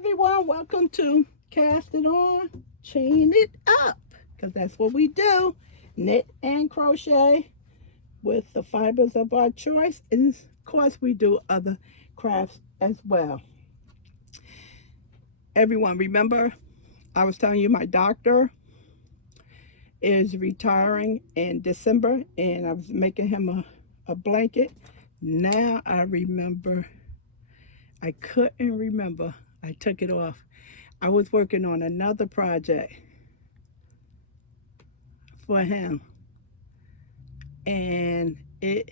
everyone, welcome to Cast It On, Chain It Up, because that's what we do, knit and crochet with the fibers of our choice, and of course we do other crafts as well. Everyone, remember I was telling you my doctor is retiring in December, and I was making him a blanket. Now I remember, I couldn't remember, I took it off. I was working on another project for him, and it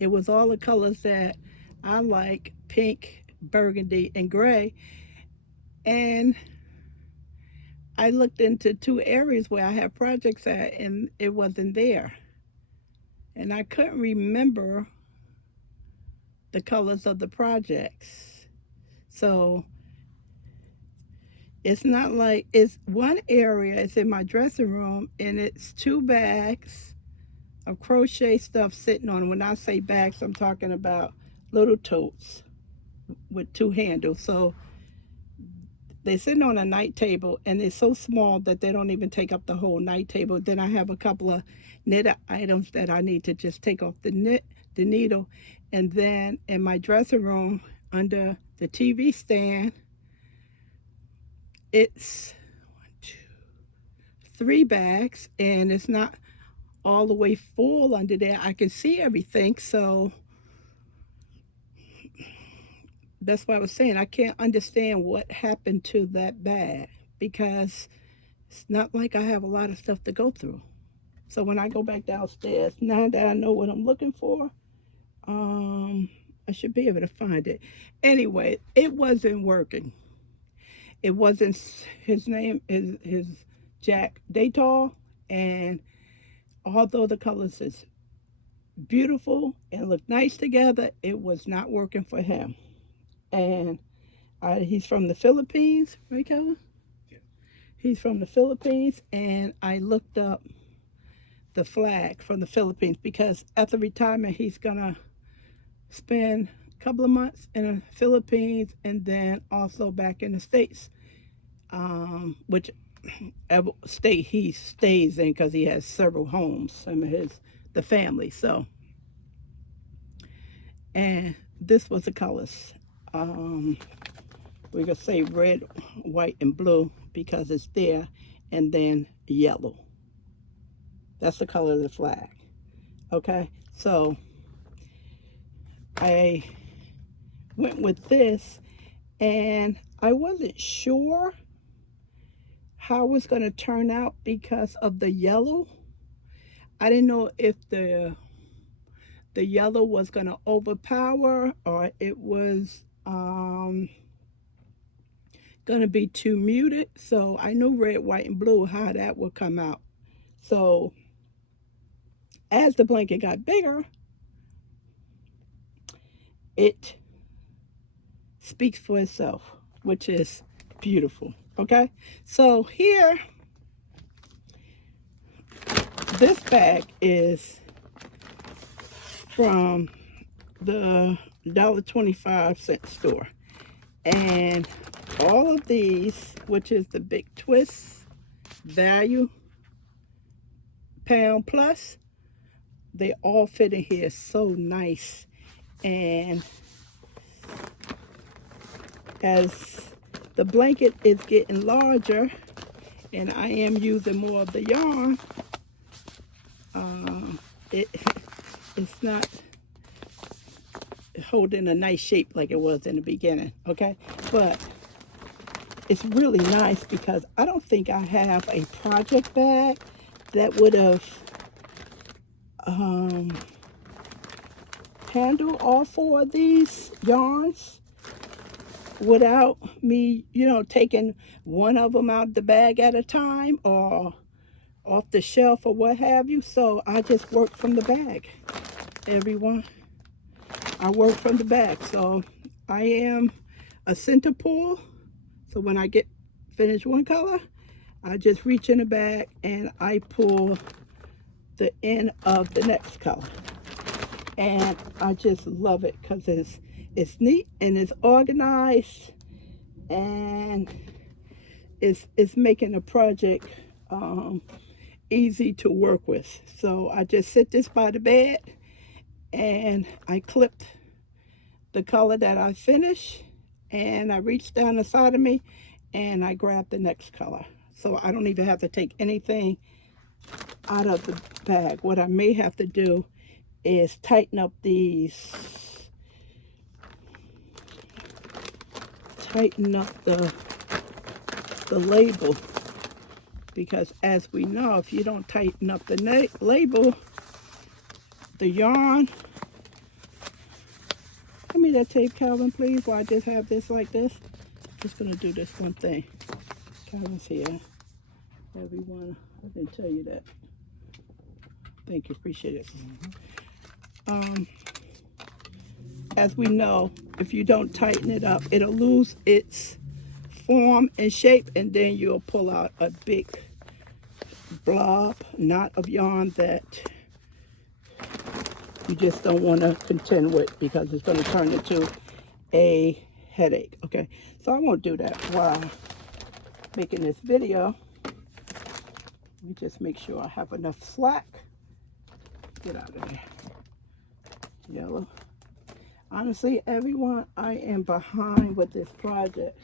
was all the colors that I like: pink, burgundy, and gray. And I looked into two areas where I have projects at, and it wasn't there. And I couldn't remember the colors of the projects. So it's not like, it's one area, it's in my dressing room, and it's two bags of crochet stuff sitting on. When I say bags, I'm talking about little totes with two handles. So they're sitting on a night table, and it's so small that they don't even take up the whole night table. Then I have a couple of knit items that I need to just take off the needle. And then in my dressing room, under the TV stand, it's 1, 2, 3 bags, and it's not all the way full under there. I can see everything, so that's why I was saying I can't understand what happened to that bag, because it's not like I have a lot of stuff to go through. So when I go back downstairs, now that I know what I'm looking for, I should be able to find it. Anyway, it wasn't working. It wasn't, his name is Jack Daytall, and although the colors is beautiful and look nice together, it was not working for him. And he's from the Philippines, right, Kevin? Yeah. He's from the Philippines, and I looked up the flag from the Philippines because after retirement, he's gonna spend a couple of months in the Philippines and then also back in the States, which state he stays in, because he has several homes, some of the family. So, and this was the colors. We're gonna say red, white, and blue because it's there, and then yellow. That's the color of the flag. Okay, so I went with this, and I wasn't sure how it was going to turn out because of the yellow. I didn't know if the yellow was going to overpower, or it was going to be too muted. So I knew red, white, and blue, how that would come out. So as the blanket got bigger, it speaks for itself, which is beautiful. Okay, so here, this bag is from the $1.25 store, and all of these, which is the Big Twist Value Pound Plus, they all fit in here so nice. And as the blanket is getting larger and I am using more of the yarn, it's not holding a nice shape like it was in the beginning, okay? But it's really nice because I don't think I have a project bag that would have handle all 4 of these yarns without me, taking one of them out the bag at a time or off the shelf or what have you. So I just work from the bag, everyone. I work from the bag. So I am a center pull. So when I get finished one color, I just reach in the bag and I pull the end of the next color. And I just love it because it's neat and it's organized, and it's making the project easy to work with. So I just sit this by the bed and I clipped the color that I finished, and I reached down the side of me and I grabbed the next color. So I don't even have to take anything out of the bag. What I may have to do is tighten up the label, because as we know, if you don't tighten up the label, the yarn. Give me that tape, Calvin, please, while I just have this like this. Just gonna do this one thing. Calvin's here. Everyone, I didn't tell you that. Thank you, appreciate it. As we know, if you don't tighten it up, it'll lose its form and shape, and then you'll pull out a big knot of yarn that you just don't want to contend with, because it's going to turn into a headache. Okay, so I won't do that while making this video. Let me just make sure I have enough slack. Get out of there. Yellow. Honestly, everyone, I am behind with this project.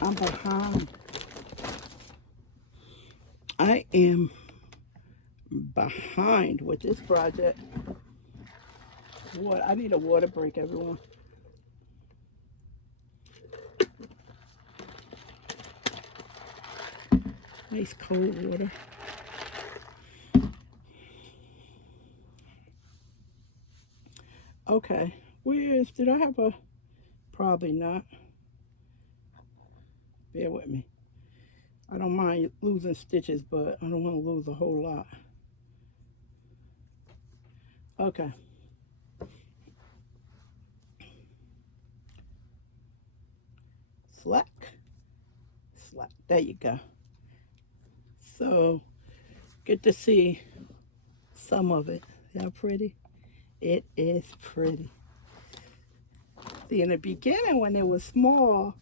I'm behind. I am behind with this project. What? I need a water break, everyone. Nice cold water. Okay, did I have a, probably not. Bear with me. I don't mind losing stitches, but I don't want to lose a whole lot. Okay. Slack. There you go. So, get to see some of it. How pretty? It is pretty. See, in the beginning, when it was small,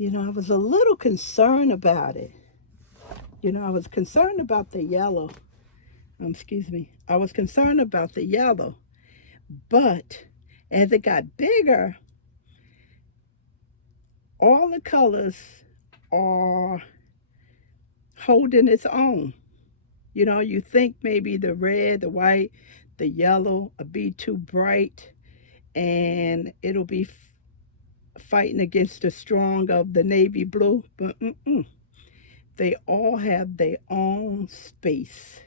I was a little concerned about it. I was concerned about the yellow. Excuse me. I was concerned about the yellow. But as it got bigger, all the colors are holding its own. You think maybe the red, the white, the yellow will be too bright, and it'll be fighting against the strong of the navy blue, but they all have their own space.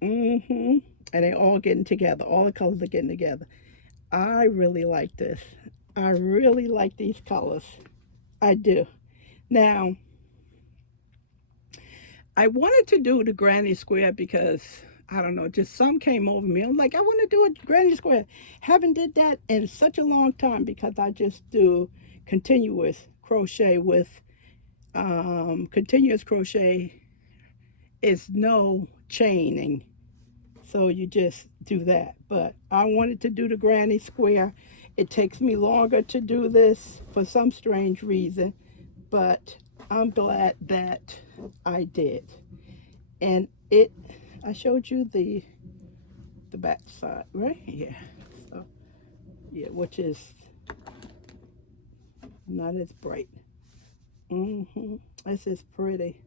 And they all getting together. All the colors are getting together. I really like this. I really like these colors. I do. Now, I wanted to do the granny square because, I don't know, just some came over me. I'm like, I want to do a granny square. Haven't did that in such a long time, because I just do continuous crochet with, continuous crochet is no chaining. So you just do that. But I wanted to do the granny square. It takes me longer to do this for some strange reason, but I'm glad that I did. And I showed you the back side, right? Yeah. So, yeah, which is not as bright. This is pretty.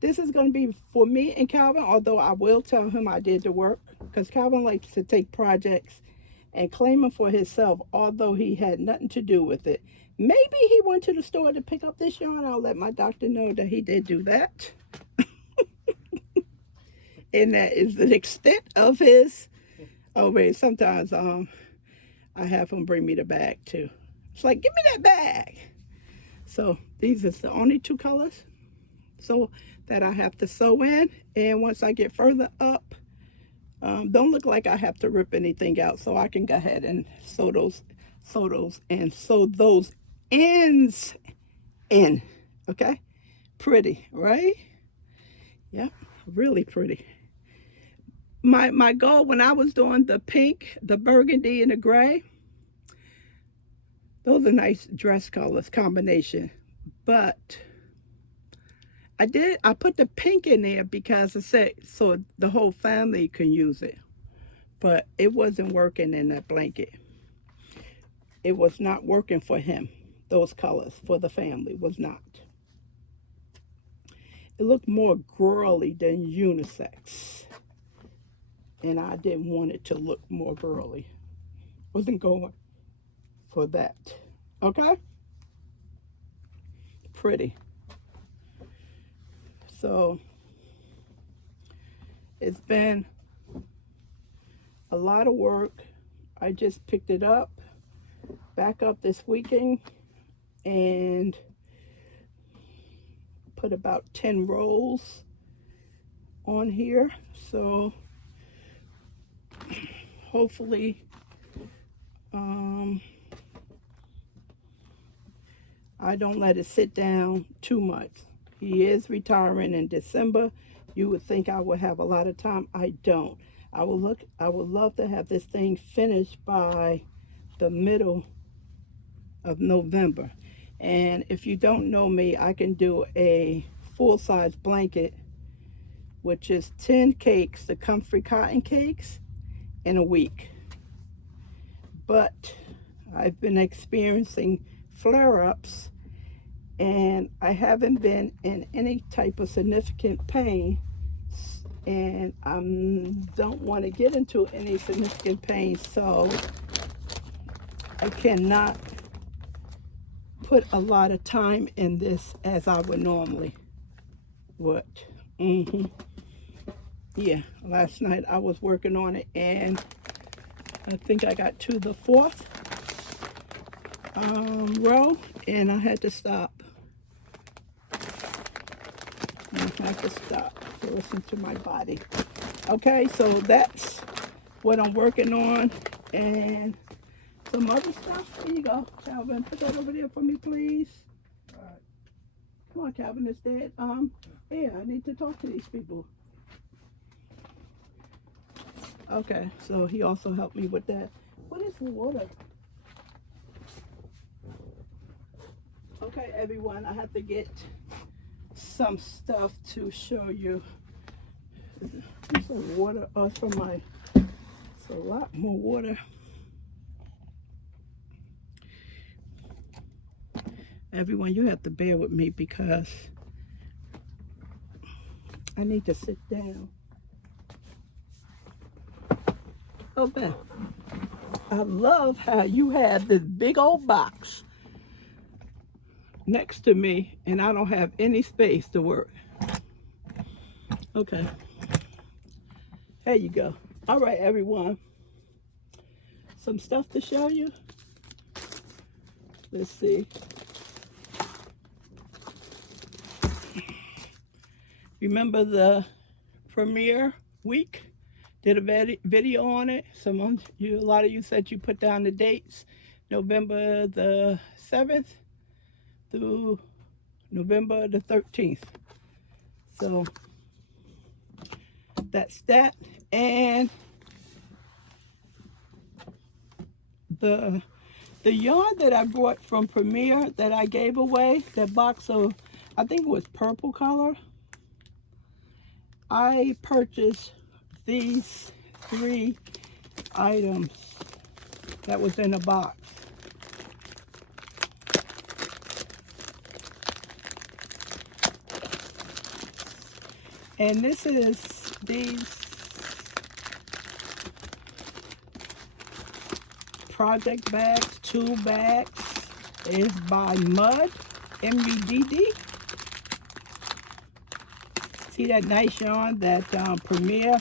This is going to be for me and Calvin, although I will tell him I did the work, because Calvin likes to take projects and claim them for himself, although he had nothing to do with it. Maybe he went to the store to pick up this yarn. I'll let my doctor know that he did do that. And that is the extent of his. Oh, wait, sometimes I have him bring me the bag too. It's like, give me that bag. So these are the only two colors so that I have to sew in. And once I get further up, don't look like I have to rip anything out, so I can go ahead and sew those ends in. Okay, pretty, right? Yeah, really pretty. My goal when I was doing the pink, the burgundy, and the gray, Those are nice dress colors combination. But I put the pink in there because I said so the whole family can use it. But it wasn't working in that blanket. It was not working for him. Those colors for the family was not. It looked more girly than unisex. And I didn't want it to look more girly. Wasn't going for that. Okay? Pretty. So it's been a lot of work. I just picked it up, back up this weekend, and put about 10 rolls on here. So hopefully I don't let it sit down too much. He is retiring in December. You would think I would have a lot of time. I don't. I would love to have this thing finished by the middle of November. And if you don't know me, I can do a full-size blanket, which is 10 cakes, the comfy cotton cakes, in a week. But I've been experiencing flare-ups, and I haven't been in any type of significant pain, and I don't want to get into any significant pain, so I cannot put a lot of time in this as I would normally would. Yeah, last night I was working on it, and I think I got to the 4th row, and I had to stop. I have to stop to listen to my body. Okay, so that's what I'm working on, and some other stuff. Here you go, Calvin. Put that over there for me, please. All right. Come on, Calvin. It's dead. Yeah, I need to talk to these people. Okay, so he also helped me with that. What is the water? Okay, everyone, I have to get some stuff to show you. Some water from my, it's a lot more water. Everyone, you have to bear with me because I need to sit down. Oh, Ben, I love how you have this big old box next to me and I don't have any space to work. Okay. There you go. All right, everyone. Some stuff to show you. Let's see. Remember the premiere week? Did a video on it. A lot of you said you put down the dates. November the 7th through November the 13th. So that's that. And the yarn that I brought from Premiere that I gave away, that box of, I think it was purple color. I purchased these 3 items that was in a box. And this is these project bags, tool bags. Is by Mud, M-U-D-D. See that nice yarn that Premiere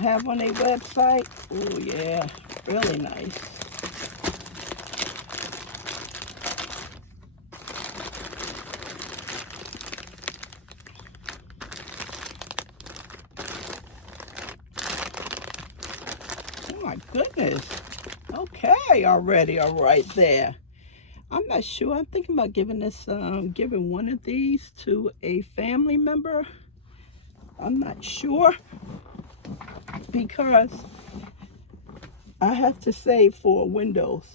have on their website? Oh yeah, really nice. Oh my goodness. Okay, already, all right there. I'm not sure. I'm thinking about giving this, giving one of these to a family member. I'm not sure because I have to save for windows,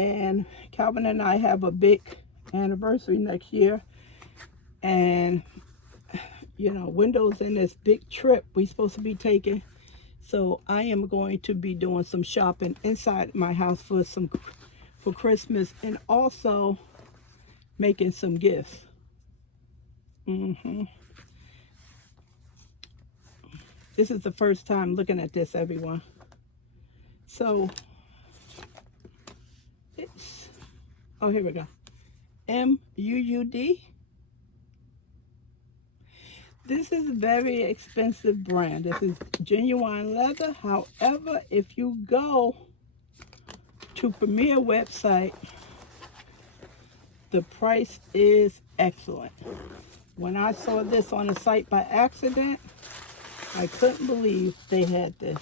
And Calvin and I have a big anniversary next year. And, you know, Wendell's in this big trip we're supposed to be taking. So I am going to be doing some shopping inside my house for Christmas, and also making some gifts. This is the first time looking at this, everyone. So it's, oh, here we go. MUUD. This is a very expensive brand. This is genuine leather. However, if you go to Premier website, the price is excellent. When I saw this on the site by accident, I couldn't believe they had this.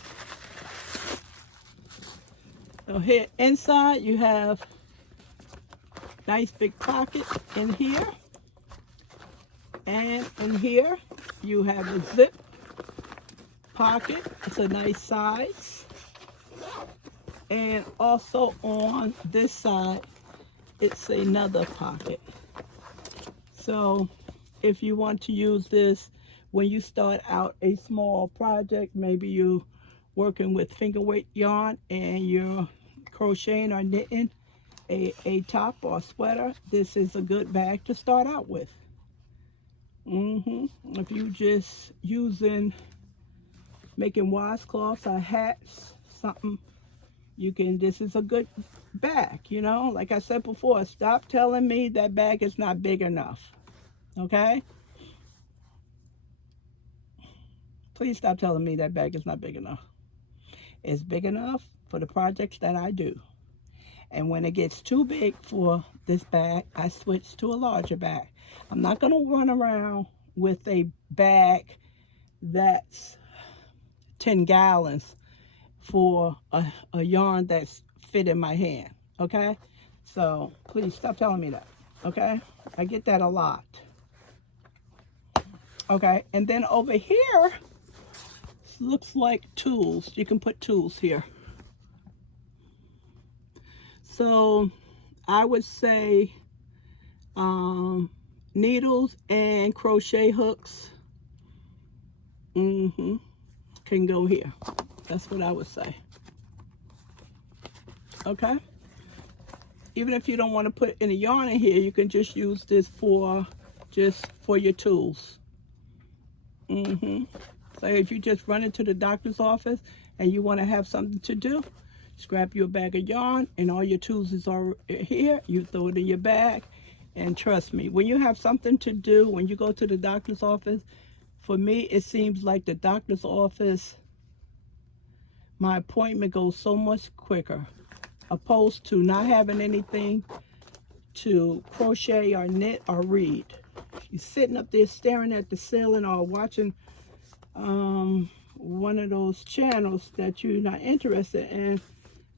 So here inside you have nice big pocket in here. And in here you have a zip pocket. It's a nice size. And also on this side, it's another pocket. So if you want to use this when you start out a small project, maybe you working with finger weight yarn and you're crocheting or knitting a top or sweater, this is a good bag to start out with. If you just using, making washcloths or hats, something, you can, this is a good bag, you know. Like I said before, stop telling me that bag is not big enough, okay? Please stop telling me that bag is not big enough. It's big enough for the projects that I do. And when it gets too big for this bag, I switch to a larger bag. I'm not going to run around with a bag that's 10 gallons for a yarn that's fit in my hand, okay? So please stop telling me that, okay? I get that a lot. Okay, and then over here, looks like tools. You can put tools here. So I would say needles and crochet hooks can go here. That's what I would say. Okay, even if you don't want to put any yarn in here, you can just use this for your tools. So if you just run into the doctor's office and you want to have something to do, just grab you a bag of yarn and all your tools is all here. You throw it in your bag, and trust me, when you have something to do, when you go to the doctor's office, for me, it seems like the doctor's office, my appointment goes so much quicker, opposed to not having anything to crochet or knit or read. You're sitting up there staring at the ceiling or watching one of those channels that you're not interested in.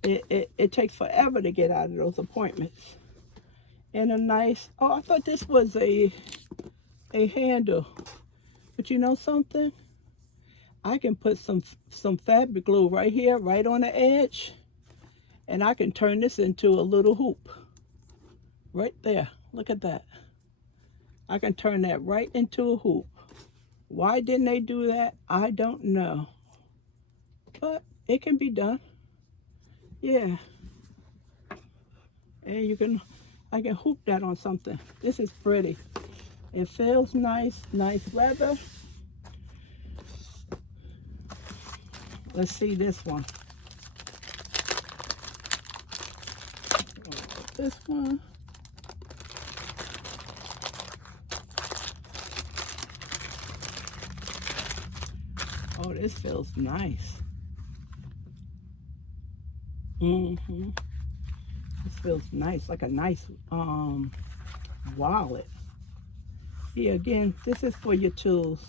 It takes forever to get out of those appointments. And a nice, oh, I thought this was a handle, but you know something? I can put some fabric glue right here, right on the edge, and I can turn this into a little hoop. Right there, look at that. I can turn that right into a hoop. Why didn't they do that? I don't know. But it can be done. Yeah. And I can hoop that on something. This is pretty. It feels nice, nice leather. Let's see this one. This one. Oh, this feels nice. This feels nice, like a nice wallet. Here again, this is for your tools.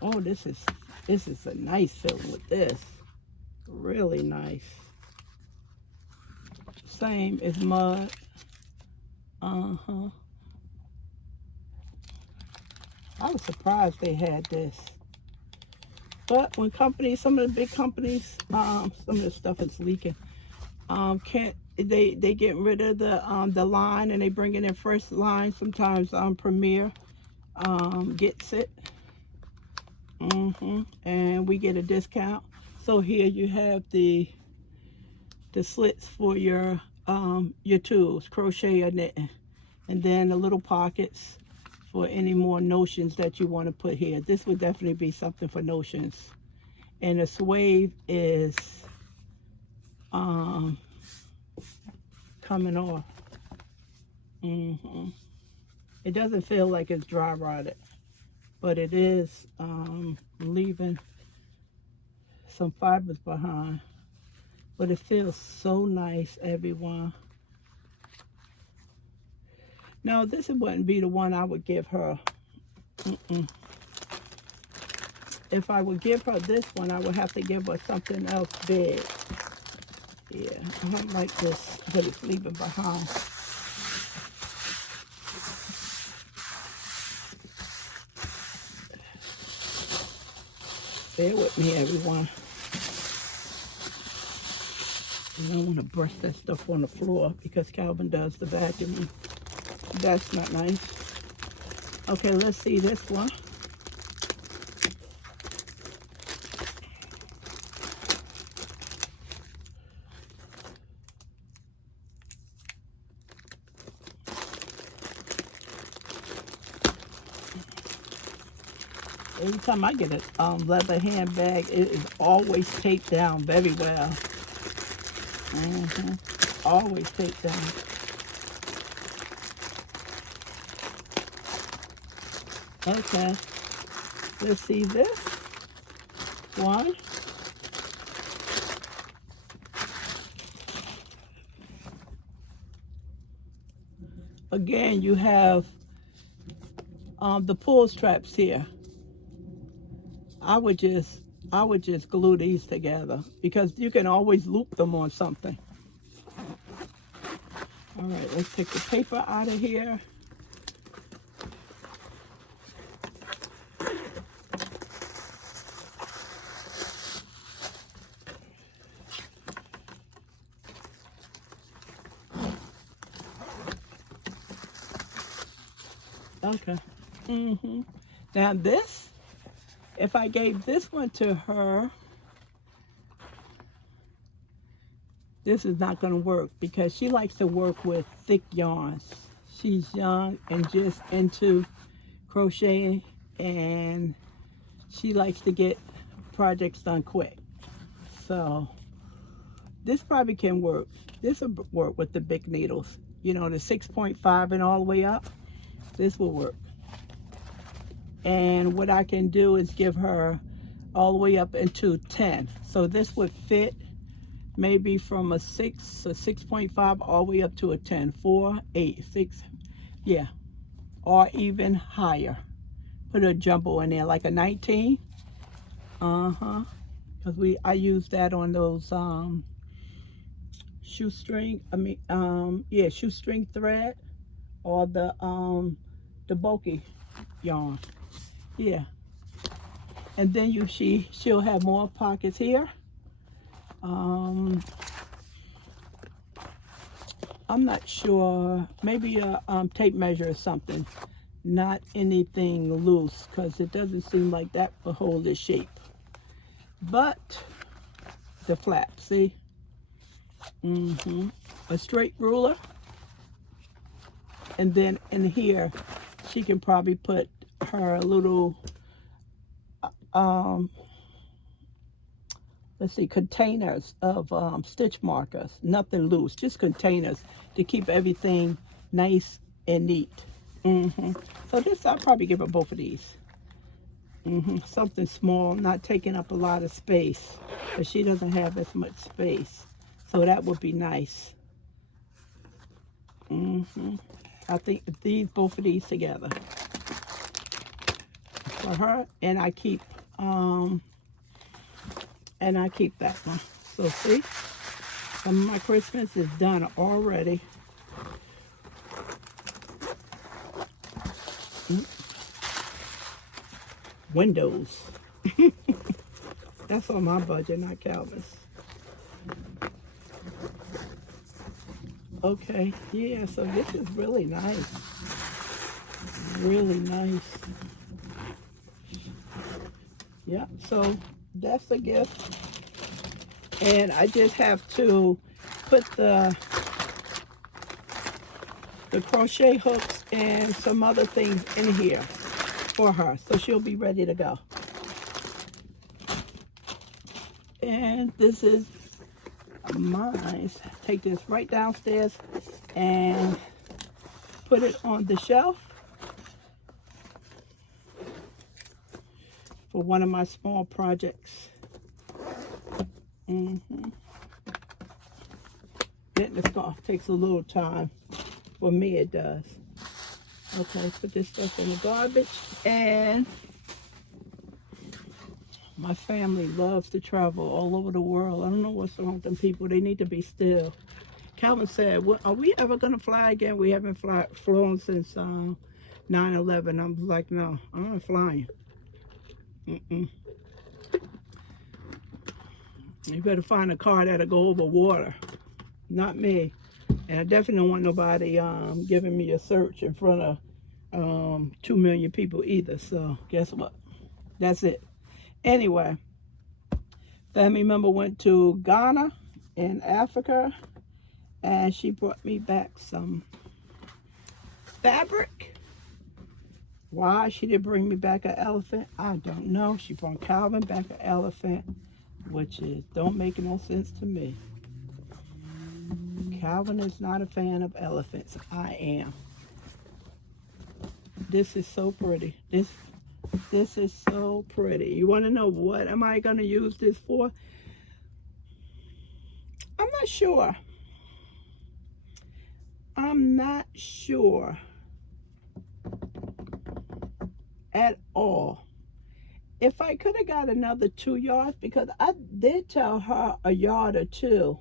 Oh, this is a nice feeling with this. Really nice. Same as mud. I was surprised they had this. But when companies, some of the big companies, some of the stuff is leaking. Can't they getting rid of the line and they bring it in first line. Sometimes Premier gets it. And we get a discount. So here you have the slits for your tools, crochet or knitting, and then the little pockets for any more notions that you want to put here. This would definitely be something for notions. And the suede is coming off. It doesn't feel like it's dry rotted, but it is leaving some fibers behind. But it feels so nice, everyone. Now, this wouldn't be the one I would give her. If I would give her this one, I would have to give her something else big. Yeah, I don't like this, but it's leaving behind. Bear with me, everyone. I don't want to brush that stuff on the floor because Calvin does the vacuuming. That's not nice. Okay, let's see this one. Every time I get a leather handbag, it is always taped down very well. Always taped down. Okay, let's see this one. Again, you have the pull straps here. I would just glue these together because you can always loop them on something. All right, let's take the paper out of here. Okay. Now this, if I gave this one to her, this is not going to work because she likes to work with thick yarns. She's young and just into crocheting, and she likes to get projects done quick. So this probably can work. This will work with the big needles. You know, the 6.5 and all the way up. This will work. And what I can do is give her all the way up into 10. So this would fit maybe from a 6 or 6.5 all the way up to a 10. 4, 8, 6, yeah, or even higher. Put a jumbo in there like a 19. Because I use that on those shoestring. Shoestring thread or the bulky yarn. Yeah. And then she'll have more pockets here. I'm not sure, maybe a tape measure or something, not anything loose, because it doesn't seem like that will hold its shape. But the flap, see? A straight ruler, and then in here she can probably put her little let's see, containers of stitch markers. Nothing loose, just containers to keep everything nice and neat. So this, I'll probably give her both of these. Something small, not taking up a lot of space, but she doesn't have as much space. So that would be nice. I think both of these together for her, and I keep that one. So see, some of my Christmas is done already. Windows. That's on my budget, not Calvin's. Okay, yeah, so this is really nice. Really nice. Yeah, so that's the gift. And I just have to put the crochet hooks and some other things in here for her, so she'll be ready to go. And this is mine. Take this right downstairs and put it on the shelf for one of my small projects. This takes a little time. For me, it does. Okay, put this stuff in the garbage. And my family loves to travel all over the world. I don't know what's wrong with them people. They need to be still. Calvin said, well, are we ever going to fly again? We haven't flown since 9/11. I was like, no, I'm not flying. You better find a car that'll go over water. Not me. And I definitely don't want nobody giving me a search in front of 2 million people either. So guess what? That's it. Anyway, family member went to Ghana in Africa, and she brought me back some fabric. Why she didn't bring me back an elephant, I don't know. She brought Calvin back an elephant, which don't make no sense to me. Calvin is not a fan of elephants. I am. This is so pretty. This is so pretty. You want to know what am I going to use this for? I'm not sure. I'm not sure at all. If I could have got another 2 yards, because I did tell her a yard or two,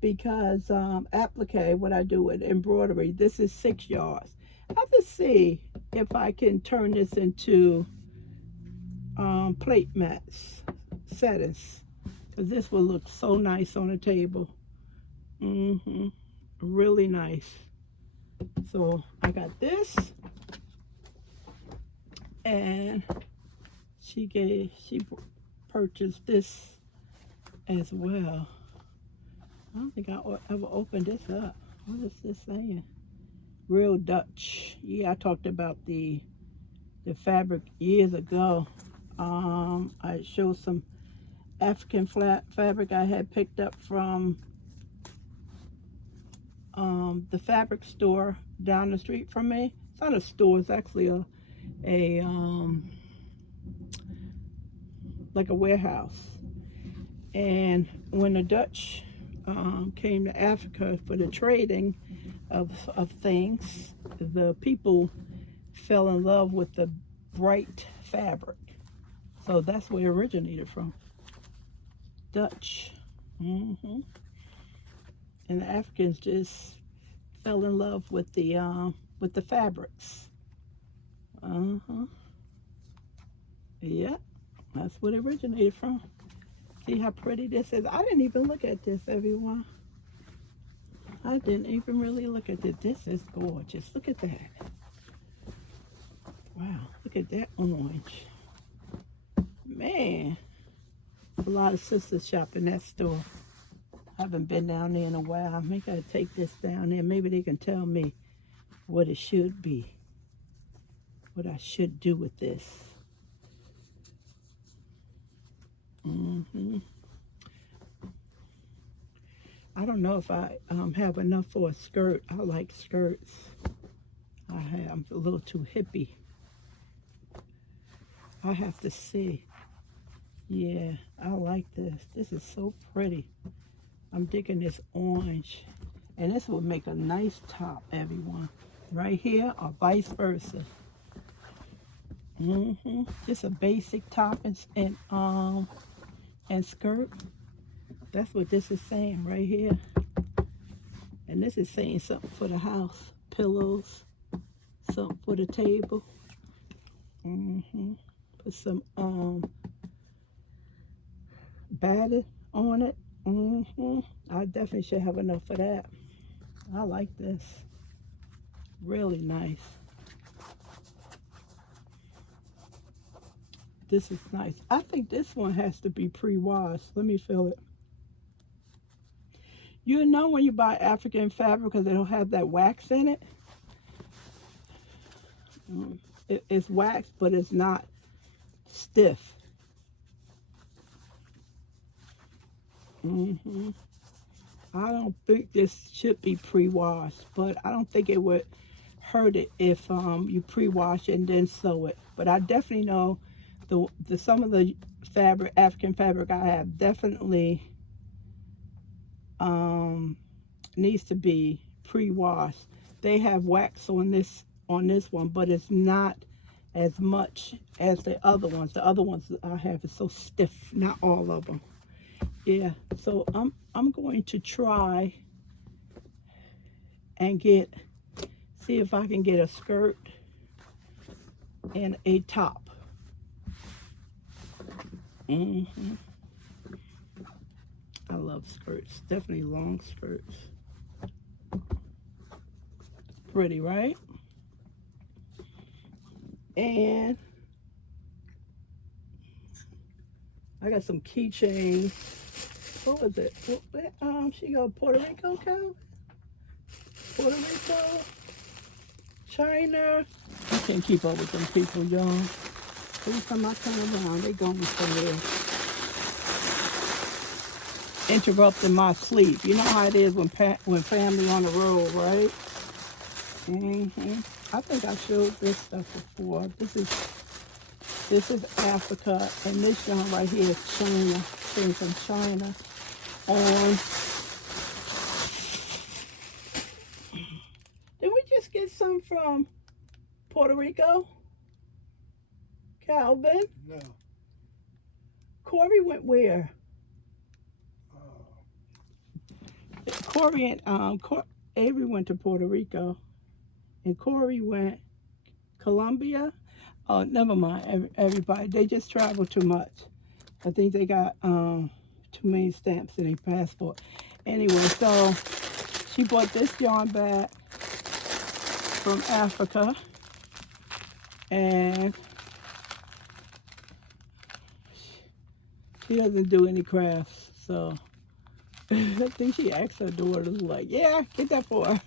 because applique, what I do with embroidery, this is 6 yards. I have to see if I can turn this into plate mats, settings, because this will look so nice on the table. Really nice. So I got this, and she purchased this as well. I don't think I ever opened this up. What is this saying? Real Dutch. Yeah, I talked about the fabric years ago. I showed some African fabric I had picked up from the fabric store down the street from me. It's not a store, it's actually a like a warehouse. And when the Dutch came to Africa for the trading of things, the people fell in love with the bright fabric. So that's where it originated from. Dutch. And the Africans just fell in love with the fabrics. Yeah, that's what it originated from. See how pretty this is? I didn't even look at this, everyone. I didn't even really look at it. This is gorgeous. Look at that. Wow, look at that orange. Man, a lot of sisters shop in that store. I haven't been down there in a while. Maybe I take this down there. Maybe they can tell me what it should be. What I should do with this. I don't know if I have enough for a skirt. I like skirts. I'm a little too hippie. I have to see. Yeah, I like this. This is so pretty. I'm digging this orange. And this will make a nice top, everyone. Right here or vice versa. Just a basic top and skirt. That's what this is saying right here. And this is saying something for the house. Pillows. Something for the table. Put some batter on it. I definitely should have enough for that. I like this. Really nice. This is nice. I think this one has to be pre-washed. Let me feel it. You know when you buy African fabric because it'll have that wax in it? It's wax, but it's not stiff. I don't think this should be pre-washed, but I don't think it would hurt it if you pre-wash it and then sew it. But I definitely know the some of the fabric, African fabric I have, definitely needs to be pre-washed. They have wax on this one, but it's not as much as the other ones. The other ones I have is so stiff. Not all of them. Yeah. So I'm going to try and see if I can get a skirt and a top. I love skirts. Definitely long skirts. Pretty, right? And I got some keychains. What was it? She go Puerto Rico, Cal? Puerto Rico, China. I can't keep up with them people, y'all. Every time I turn around, they going somewhere. Interrupting my sleep. You know how it is when family on the road, right? I think I showed this stuff before. This is Africa, and this yarn right here is China. Came from China. Did we just get some from Puerto Rico? Calvin? No. Corey went where? Corey and Avery went to Puerto Rico, and Corey went Colombia. Oh, never mind. Everybody, they just travel too much. I think they got too many stamps in their passport. Anyway, so she bought this yarn back from Africa, and she doesn't do any crafts, so I think she asked her daughters, like, yeah, get that for her.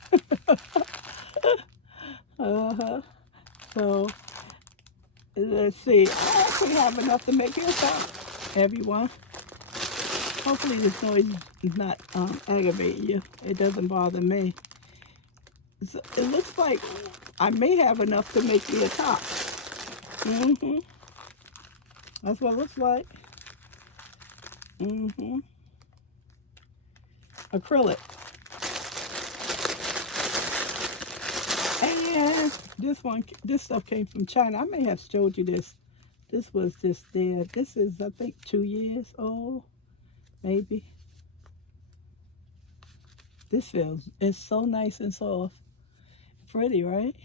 So let's see. I actually have enough to make it stop, everyone. Hopefully this noise is not aggravating you. It doesn't bother me. So it looks like I may have enough to make me a top. That's what it looks like. Acrylic. And this stuff came from China. I may have showed you this. This was just there. This is, I think, 2 years old, maybe. This it's so nice and soft. Pretty, right?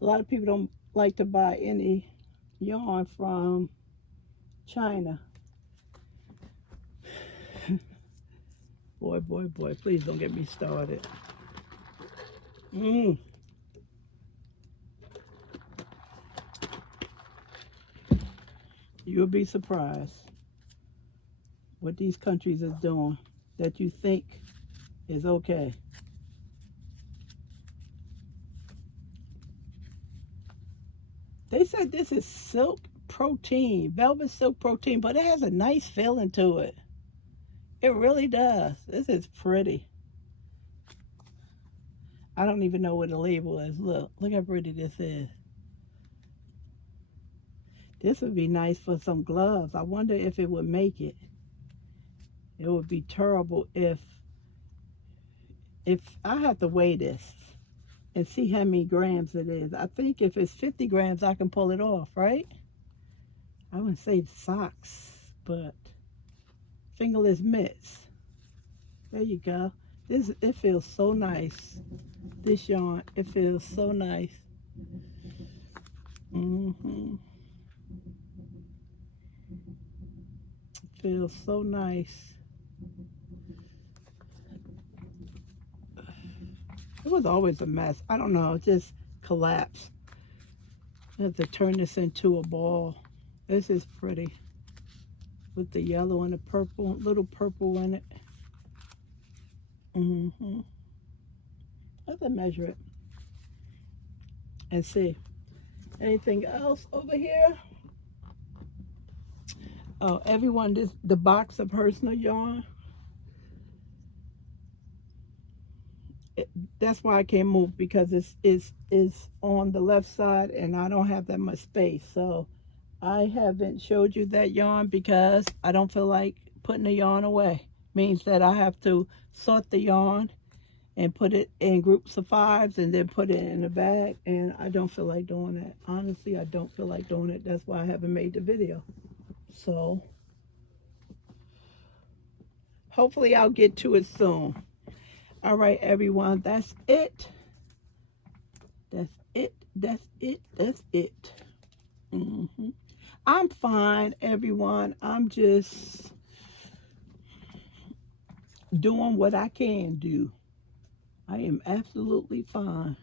A lot of people don't like to buy any yarn from China. Boy, please don't get me started. You'll be surprised what these countries is doing that you think is okay. They said this is silk protein, velvet silk protein, but it has a nice feeling to it. It really does. This is pretty. I don't even know what the label is. Look how pretty this is. This would be nice for some gloves. I wonder if it would make it. It would be terrible if I have to weigh this and see how many grams it is. I think if it's 50 grams, I can pull it off, right? I wouldn't say socks, but fingerless mitts. There you go. It feels so nice. This yarn, it feels so nice. Feels so nice. It was always a mess. I don't know, it just collapsed. I have to turn this into a ball. This is pretty with the yellow and the purple, little purple in it. Let's measure it and see. Anything else over here? Oh, everyone, this the box of personal yarn. That's why I can't move, because it's on the left side and I don't have that much space. So I haven't showed you that yarn because I don't feel like putting the yarn away. Means that I have to sort the yarn and put it in groups of 5s and then put it in a bag, and I don't feel like doing that. Honestly, I don't feel like doing it. That's why I haven't made the video. So hopefully I'll get to it soon. All right, everyone, that's it. That's it. That's it. That's it. I'm fine, everyone. I'm just doing what I can do. I am absolutely fine.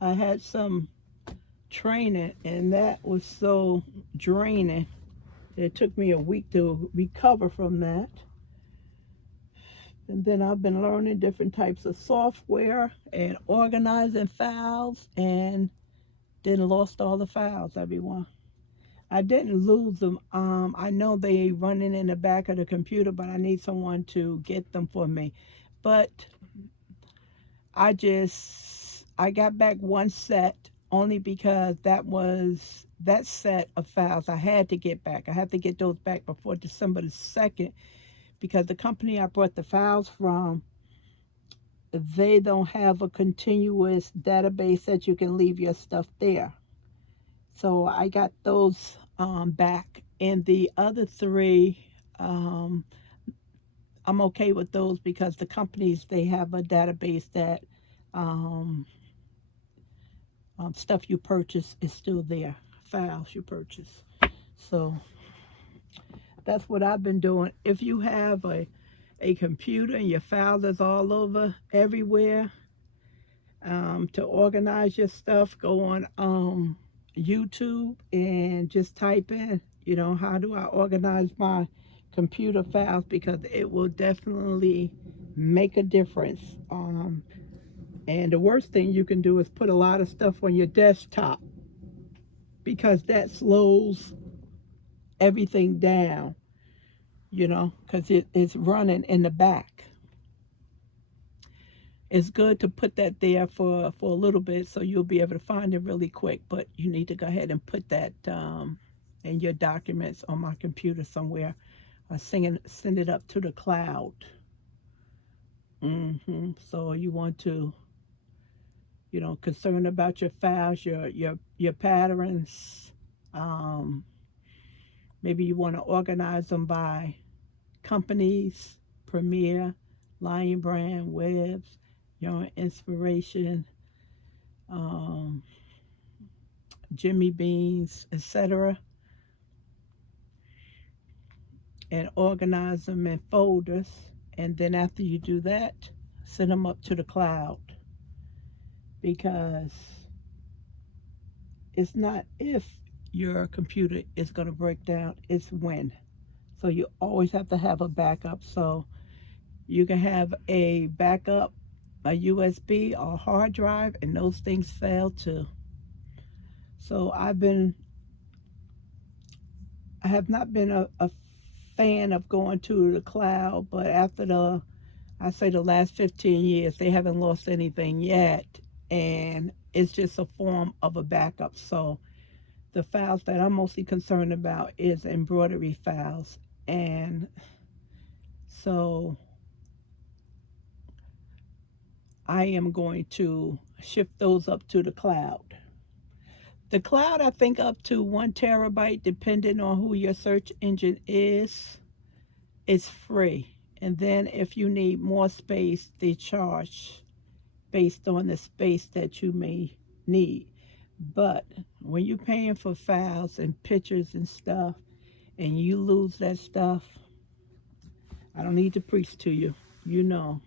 I had some training and that was so draining. It took me a week to recover from that. And then I've been learning different types of software and organizing files, and then lost all the files, everyone. I didn't lose them. I know they running in the back of the computer, but I need someone to get them for me. But I got back one set only because that set of files I had to get back. I had to get those back before December the 2nd, because the company I bought the files from, they don't have a continuous database that you can leave your stuff there. So I got those back, and the other 3, I'm okay with those because the companies, they have a database that stuff you purchase is still there, files you purchase. So that's what I've been doing. If you have a computer and your files is all over everywhere, to organize your stuff, go on YouTube and just type in, how do I organize my computer files, because it will definitely make a difference. And the worst thing you can do is put a lot of stuff on your desktop, because that slows everything down, because it's running in the back. It's good to put that there for a little bit so you'll be able to find it really quick, but you need to go ahead and put that in your documents on my computer somewhere, or send it up to the cloud. So you want to, concerned about your files, your patterns. Maybe you want to organize them by companies: Premier, Lion Brand, Webs, Your Inspiration, Jimmy Beans, etc. And organize them in folders. And then after you do that, send them up to the cloud, because it's not if your computer is going to break down, it's when. So you always have to have a backup. So you can have a backup, a USB or hard drive, and those things fail too. So I have not been a fan of going to the cloud, but after I say the last 15 years, they haven't lost anything yet, and it's just a form of a backup. So the files that I'm mostly concerned about is embroidery files, and so I am going to shift those up to the cloud. The cloud, I think, up to 1 terabyte, depending on who your search engine is free. And then if you need more space, they charge based on the space that you may need. But when you're paying for files and pictures and stuff, and you lose that stuff, I don't need to preach to you. You know,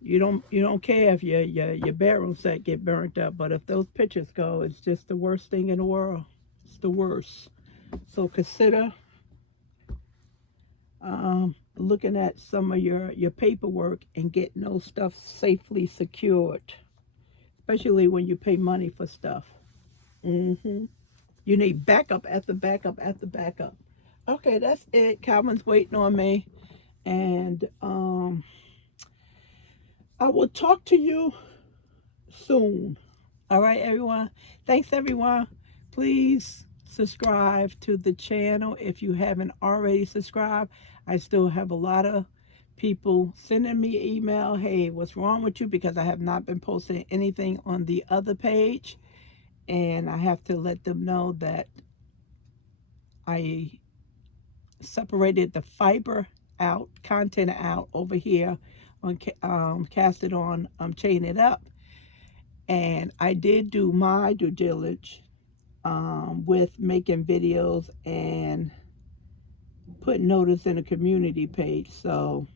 you don't care if your bedroom set get burnt up, but if those pictures go, it's just the worst thing in the world. It's the worst. So consider looking at some of your paperwork and getting those stuff safely secured, especially when you pay money for stuff. hmm You need backup after backup after backup. Okay, that's it. Calvin's waiting on me, and I will talk to you soon. All right, everyone. Thanks, everyone. Please subscribe to the channel if you haven't already subscribed. I still have a lot of people sending me email, hey, what's wrong with you? Because I have not been posting anything on the other page. And I have to let them know that I separated the fiber out, content out over here on Cast It On, Chain It Up. And I did do my due diligence with making videos and putting notice in a community page. So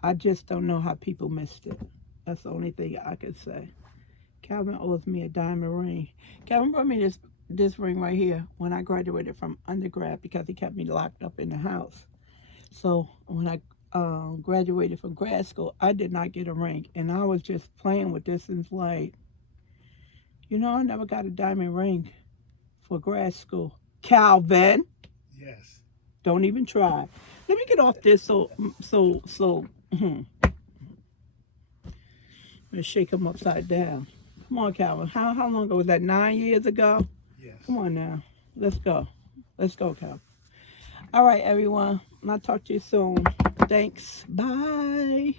I just don't know how people missed it. That's the only thing I could say. Calvin owes me a diamond ring. Calvin brought me this ring right here when I graduated from undergrad because he kept me locked up in the house. So when I graduated from grad school, I did not get a ring, and I was just playing with this, and it's like, I never got a diamond ring for grad school. Calvin, Yes. don't even try. Let me get off this. So. I'm gonna shake him upside down. Come on, Calvin. How long ago was that? 9 years ago. Yes. Come on now. Let's go. Let's go, Calvin. All right, everyone. I'll talk to you soon. Thanks. Bye.